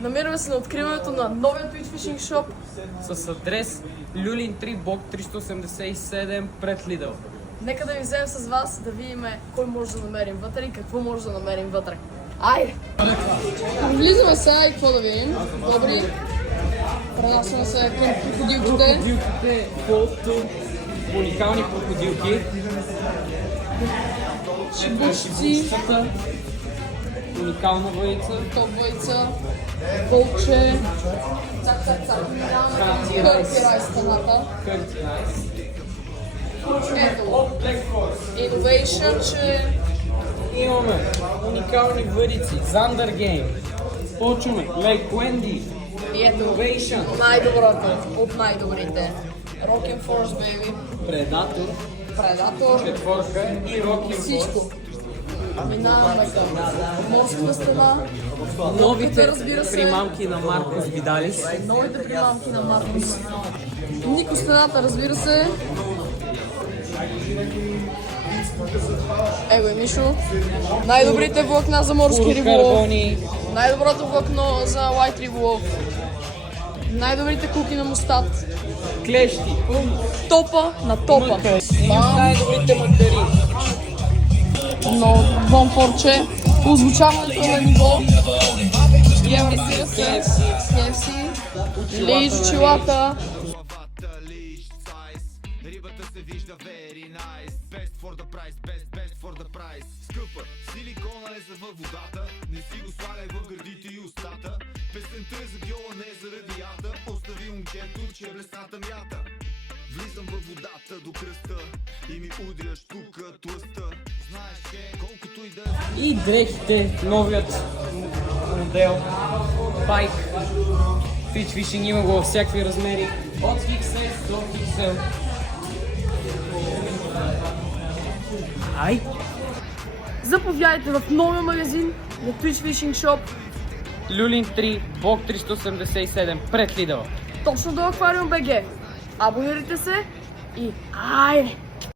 Намираме се на откриването на новия Twitch Fishing Shop. С адрес Люлин 3, блок 387 пред Lidl. Нека да ви вземем с вас да видим кой може да намерим вътре и какво може да намерим вътре. Айде! Влизаме сега и какво да видим? Добри. Пренасваме се към крокодилките. Крокодилките, колто уникални крокодилки. Шибушци. Уникална въйца. Топ въйца. Голче. Цак. Кърти райс каната. Ето. Innovation, Имаме уникални въдици. Zander Game. Почваме. Lake Wendy. и ето Innovation. най-доброто от най-добрите. Rockin' Force, baby. Predator. Predator. Четворка и Rocky Всичко. Минаваме към морската стена. Новите разбира се. примамки на Маркос Видалис. Новите примамки на Маркос. Нико стената, разбира се. Его и Мишо. Най-добрите влакна за морски риболов. Карбони. Най-доброто влакно за лайт риболов. Най-добрите куки на мустат. Клещи. Топа на топа. И най-добрите мандарини. Но бомфорче. Озвучаването на ниво. И разбира се, KFC. Лейс, чилата. Рибата се вижда very nice. Best for the price, best for the price. Скъпа, силикона не са във водата. Не си го сваляй в гърдите и устата. Песента е за гьола, не е заради ята. Остави момчето, че блесната мята. Влизам във водата до кръста и ми удряш тука тлъста. Знаеш, че колкото и да е... И дрехите, новият модел Байк Twitch Fishing, има го във всякакви размери от XS до XL. Ай! Заповядайте в новия магазин на Twitch Fishing Shop. Люлин 3, блок 387 пред Lidl. Точно до Аквариум БГ. Абонирайте се и айде!